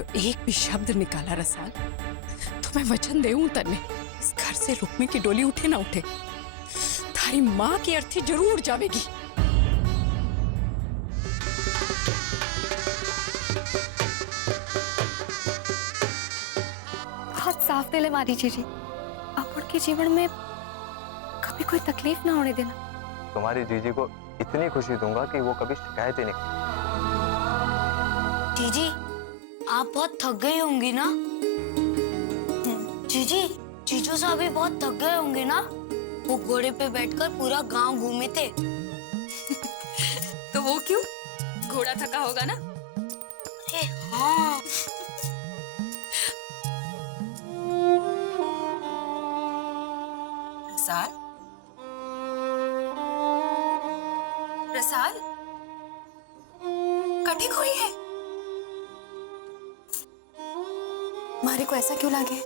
जो एक भी शब्द निकाला रसाल, तो मैं वचन देऊं तन्ने इस घर से रुक्मी की डोली उठे ना उठे, थारी माँ की अर्थी जरूर जावेगी। बहुत साफ दिल है हमारी जीजी, अपन के जीवन में कभी कोई तकलीफ ना होने देना। तुम्हारी जीजी को इतनी खुशी दूंगा कि वो कभी शिकायत ही नहीं। जीजी आप बहुत थक गई होंगी ना? जीजी जीजू साहब भी बहुत थक गए होंगे ना? वो घोड़े पे बैठकर पूरा गांव घूमे थे। तो वो क्यों? घोड़ा थका होगा ना? अरे हाँ। रसाल, रसाल, कटिंग हुई है। मारे को ऐसा क्यों लगे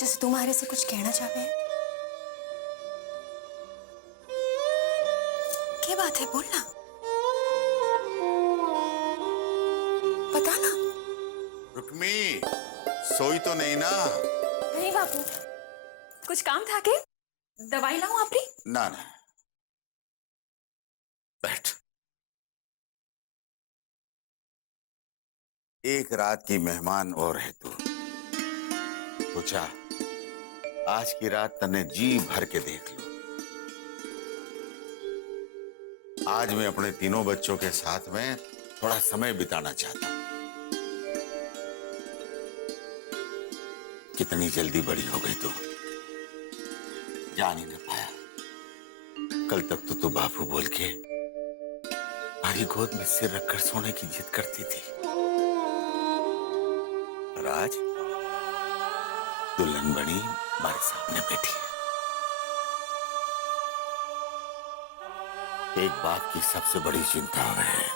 जैसे तुम्हारे से कुछ कहना चाहते हैं? क्या बात है, बोलना, बता ना। रुक्मी, सोई तो नहीं ना? नहीं बापू। कुछ काम था के? दवाई लाऊं आपकी? ना ना, बैठ। एक रात की मेहमान और है तू, तो जा आज की रात तने जी भर के देख लो। आज मैं अपने तीनों बच्चों के साथ में थोड़ा समय बिताना चाहता हूं। कितनी जल्दी बड़ी हो गई तू, जान ही नहीं पाया। कल तक तो तू बापू बोल के हमारी गोद में सिर रखकर सोने की जिद करती थी, और आज दुल्हन बनी हमारे सामने बैठी है। एक बाप की सबसे बड़ी चिंता है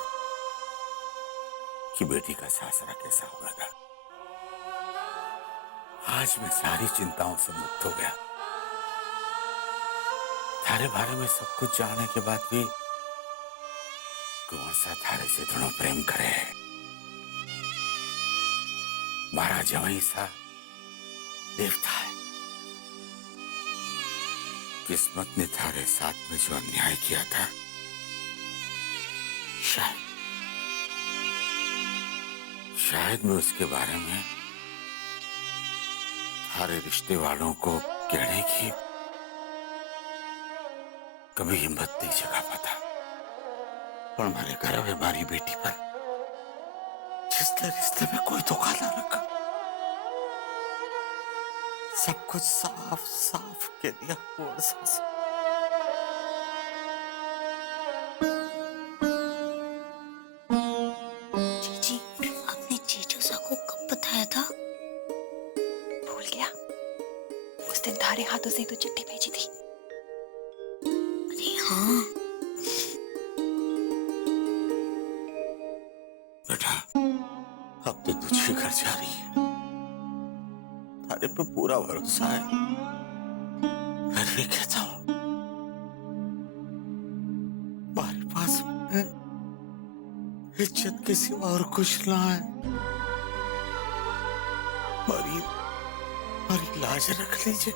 कि बेटी का सासरा कैसा होगा। आज मैं सारी चिंताओं से मुक्त हो गया। थारे बारे में सब कुछ जानने के बाद भी कौन सा थारे से थोड़ा प्रेम करे। मारा जवाई सा देवता है। किस्मत ने थारे साथ में जो अन्याय किया था, शायद मैं उसके बारे में थारे रिश्ते वालों को कहने की कभी हिम्मत नहीं जगा पाता। पर हमारे घर में हमारी बेटी पर जिसने रिश्ते में कोई धोखा ना रखा, सब कुछ साफ साफ कह दिया। जीजी आपने जीजू साहब को कब बताया था? भूल गया? उस दिन थारे हाथों से तो चिट्ठी भेजी थी। अरे हाँ। बेटा, अब तो तुझे घर जा रही है, थारे पे पूरा भरोसा है। मैं भी कहता हूं, हमारे पास इज्जत के सिवा और कुछ ना है। हमारी लाज रख लीजिए।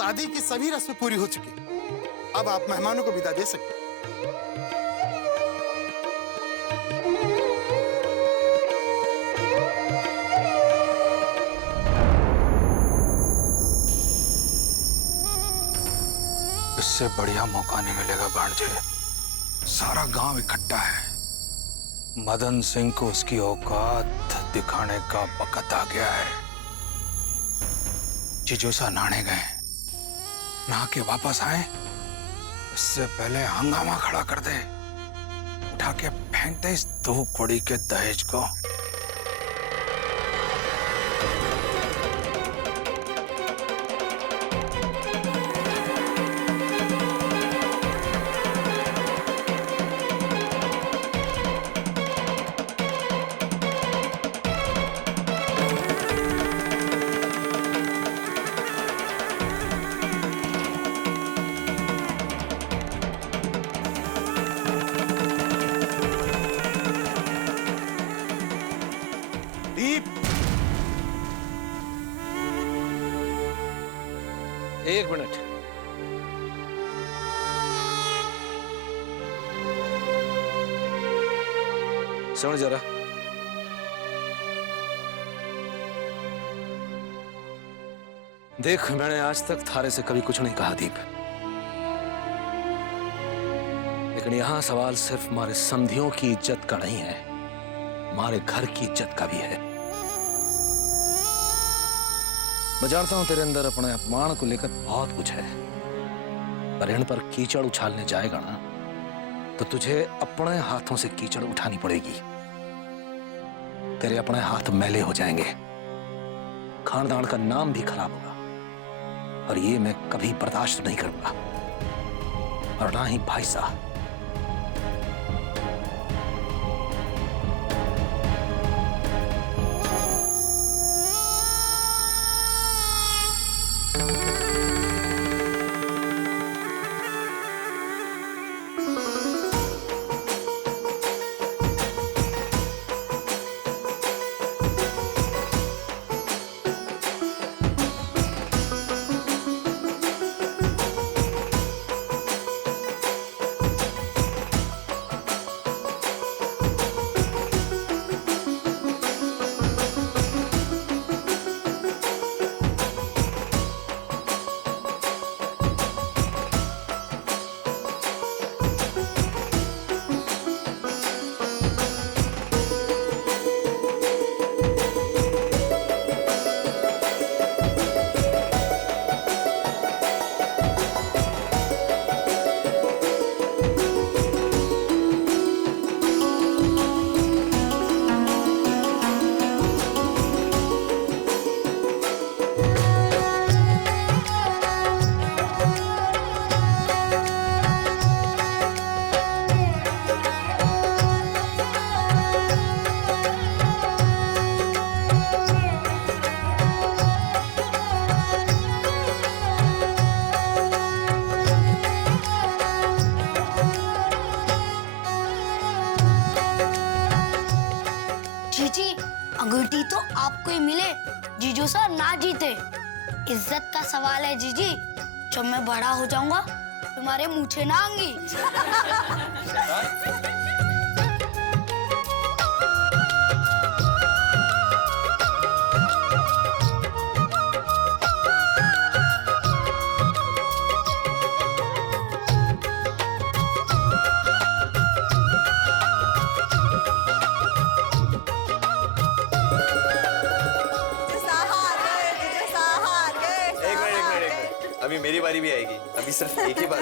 शादी की सभी रस्में पूरी हो चुकी हैं। अब आप मेहमानों को विदा दे सकते हैं। इससे बढ़िया मौका नहीं मिलेगा भांजे। सारा गांव इकट्ठा है। मदन सिंह को उसकी औकात दिखाने का वक्त आ गया है। जिजोसा नहाने गए, नहा के वापस आए, इससे पहले हंगामा खड़ा कर दे। उठा के फेंक दे इस 2 कौड़ी के दहेज को। एक मिनट। सुन जरा, देख मैंने आज तक थारे से कभी कुछ नहीं कहा दीप, लेकिन यहां सवाल सिर्फ हमारे समधियों की इज्जत का नहीं है, हमारे घर की इज्जत का भी है। मैं जानता हूं तेरे अंदर अपने अपमान को लेकर बहुत कुछ है, पर इन पर कीचड़ उछालने जाएगा ना तो तुझे अपने हाथों से कीचड़ उठानी पड़ेगी। तेरे अपने हाथ मैले हो जाएंगे, खानदान का नाम भी खराब होगा, और ये मैं कभी बर्दाश्त नहीं करूंगा, और ना ही भाई साहब। अंगूठी तो आपको ही मिले, जीजू सर ना जीते। इज्जत का सवाल है जीजी, जब मैं बड़ा हो जाऊंगा तुम्हारे मूछे ना आएंगी। अभी मेरी बारी भी आएगी, अभी सिर्फ एक ही बार।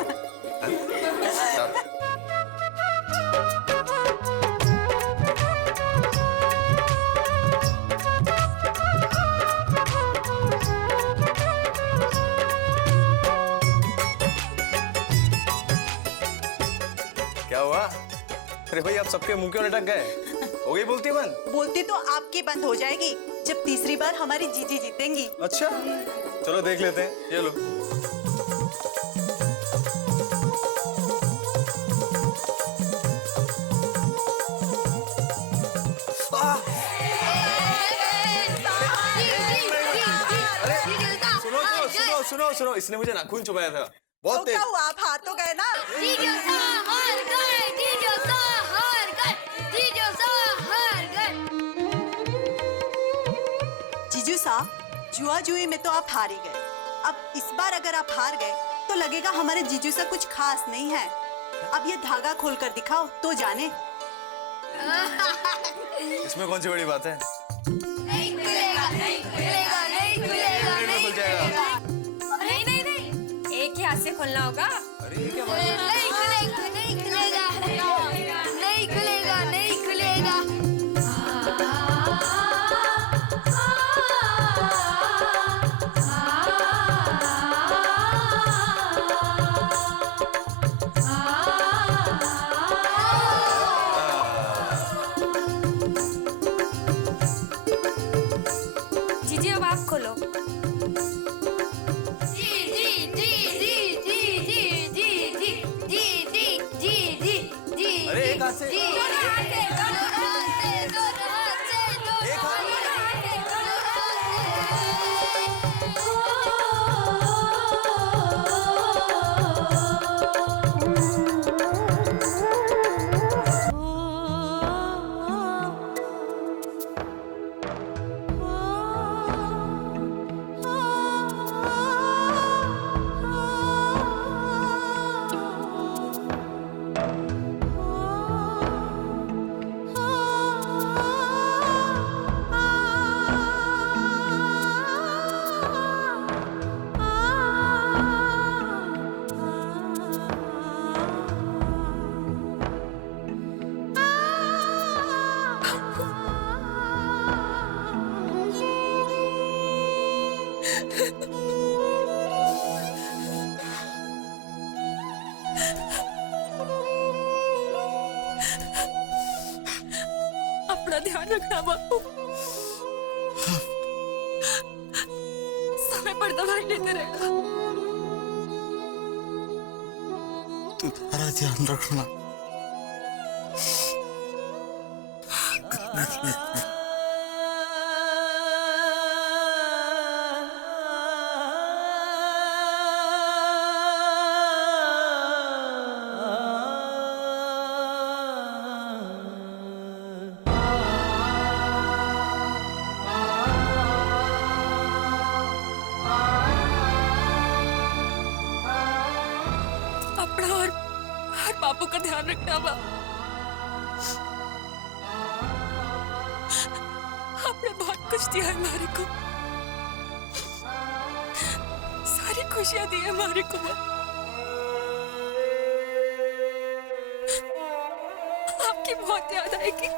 क्या हुआ? अरे भाई, आप सबके मुंह क्यों लटक गए? हो गई बोलती बंद? बोलती तो आपकी बंद हो जाएगी जब तीसरी बार हमारी जीजी जीतेंगी। अच्छा, चलो देख लेते हैं। ये लो। सुनो सुनो, इसने मुझे नाखून चुभाया था बहुत तो तेज। क्या हुआ, आप हाथ तो गए ना। जीजू सा हार गए, जीजू सा हार गए, जीजू सा हार गए। जीजू साहब, जुआ जुई में तो आप हार ही गए। अब इस बार अगर आप हार गए तो लगेगा हमारे जीजू सा कुछ खास नहीं है। अब ये धागा खोल कर दिखाओ तो जाने। इसमें कौन सी बड़ी बात है? नहीं खुलेगा, नहीं खुलेगा, नहीं खुलेगा, नहीं खुल जाएगा। नहीं नहीं नहीं, एक ही हाथ से खोलना होगा। अरे ये क्या बात है? नहीं खुलेगा, नहीं खुलेगा, नहीं खुलेगा, नहीं खुलेगा। जीजी अब आप खोलो। जी जी जी जी जी जी जी जी जी जी जी जी जी। अरे एक हाथ से। जी। दोनों हाथ से, दोनों हाथ से, दोनों हाथ से, दोनों एक हाथ। हाथ से, दोनों अपना ध्यान रखना बापू। समय पर दवाई लेते रहना। तुम्हारा ध्यान रखना। अपना और बापू का ध्यान रखना बा। आपने बहुत कुछ दिया है हमारे को, सारी खुशियां दी है हमारे को। आपकी बहुत याद आएगी।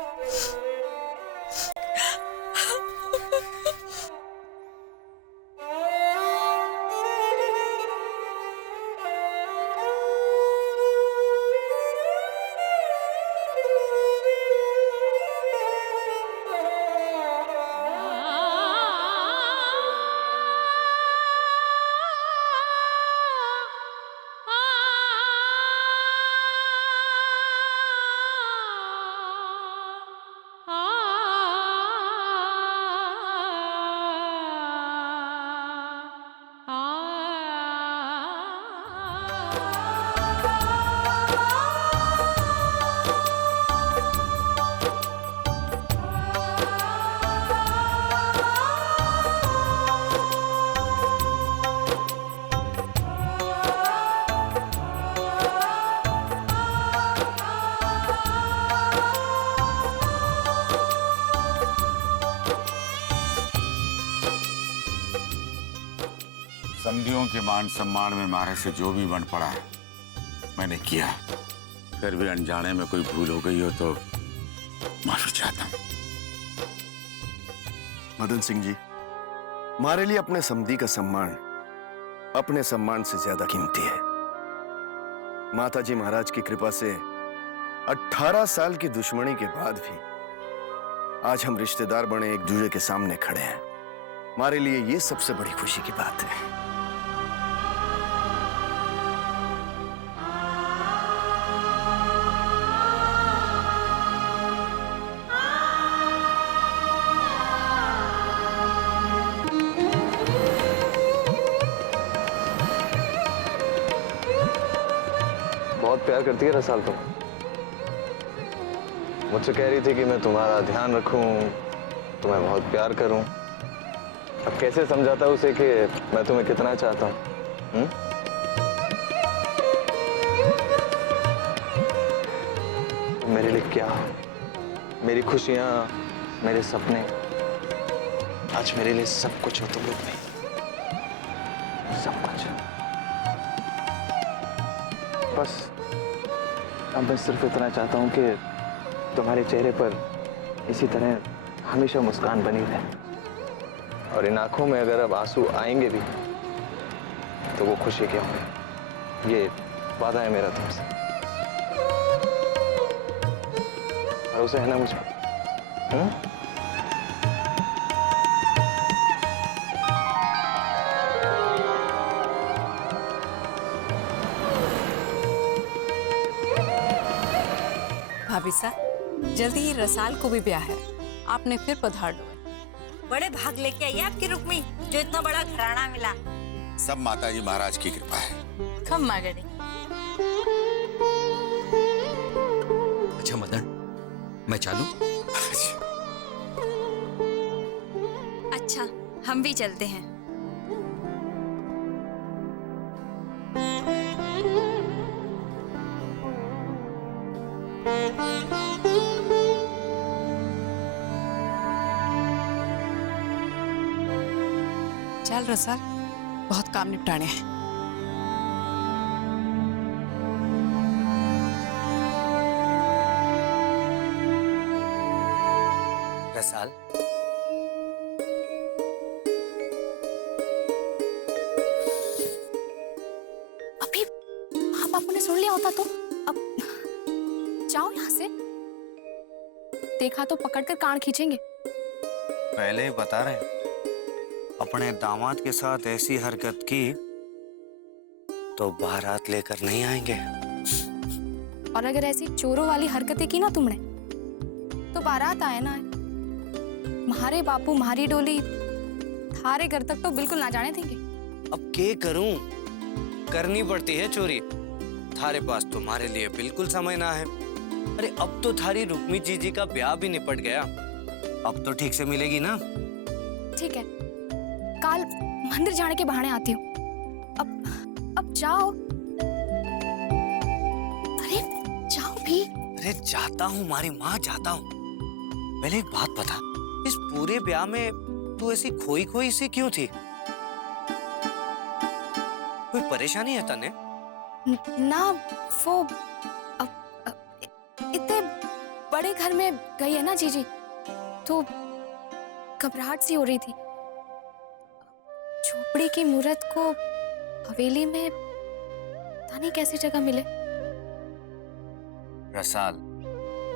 समधियों के मान सम्मान में मारे से जो भी बन पड़ा है मैंने किया। फिर भी अनजाने में कोई भूल हो गई हो तो माफी चाहता हूँ। मदन सिंह जी, हमारे लिए अपने समधी का सम्मान अपने सम्मान से ज्यादा कीमती है। माताजी महाराज की कृपा से 18 साल की दुश्मनी के बाद भी आज हम रिश्तेदार बने एक दूसरे के सामने खड़े हैं। हमारे लिए ये सबसे बड़ी खुशी की बात है। प्यार करती है रसाल तुम? मुझसे कह रही थी कि मैं तुम्हारा ध्यान रखूं, तुम्हें बहुत प्यार करूं। अब कैसे समझाता उसे कि मैं तुम्हें कितना चाहता हूं? मेरे लिए क्या? मेरी खुशियां, मेरे सपने, आज मेरे लिए सब कुछ हो तुम लोग नहीं, सब कुछ। बस अब मैं सिर्फ इतना चाहता हूं कि तुम्हारे चेहरे पर इसी तरह हमेशा मुस्कान बनी रहे, और इन आंखों में अगर अब आंसू आएंगे भी तो वो खुशी के होंगे। ये वादा है मेरा तुमसे। भरोसा है ना मुझ पर? भाभी साहब, जल्दी ही रसाल को भी ब्याह है, आपने फिर पधार लो। बड़े भाग लेके आई आपकी रुक्मी, जो इतना बड़ा घराना मिला। सब माताजी महाराज की कृपा है। कम मागड़ी। अच्छा मदन, मैं चालू? अच्छा, हम भी चलते हैं। चल रसाल, बहुत काम निपटाने हैं। रसाल, अभी हाँ बापू ने सुन लिया होता तो अब जाओ यहाँ से। देखा तो पकड़कर कान खींचेंगे। पहले ही बता रहे, अपने दामाद के साथ ऐसी हरकत की तो बारात लेकर नहीं आएंगे। और अगर ऐसी चोरों वाली हरकतें की ना तुमने तो बारात आए ना आए, तुम्हारे बापू तुम्हारी डोली थारे घर तक तो बिल्कुल ना जाने देंगे। अब क्या करूं, करनी पड़ती है चोरी। थारे पास तुम्हारे लिए बिल्कुल समय ना है। अरे अब तो थारी रुक्मी जीजी का ब्याह भी निपट गया, अब तो ठीक से मिलेगी ना? ठीक है, कल मंदिर जाने के बहाने आती हूँ। अब जाओ। अरे जाओ भी। अरे जाता हूँ मारी माँ, जाता हूँ। पहले एक बात बता, इस पूरे ब्याह में तू ऐसी खोई खोई सी क्यों थी? कोई परेशानी है तने? ना वो इतने बड़े घर में गई है ना जीजी, तो घबराहट सी हो रही थी। झोपड़ी की मूरत को हवेली में पता नहीं कैसी जगह मिले। रसाल,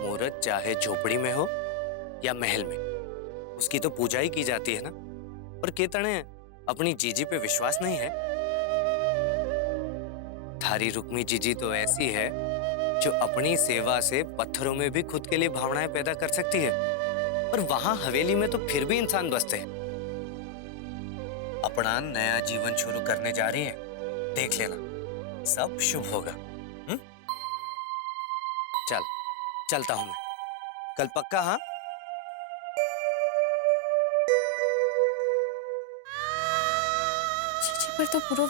मूरत चाहे झोपड़ी में हो या महल में, उसकी तो पूजा ही की जाती है ना। और केतने अपनी जीजी पे विश्वास नहीं है? थारी रुक्मी जीजी तो ऐसी है जो अपनी सेवा से पत्थरों में भी खुद के लिए भावनाएं पैदा कर सकती है, और वहां हवेली में तो फिर भी इंसान बसते हैं। अपना नया जीवन शुरू करने जा रही है, देख लेना सब शुभ होगा। चलता हूं मैं, कल पक्का? हाँ, जीजी पर तो पूरा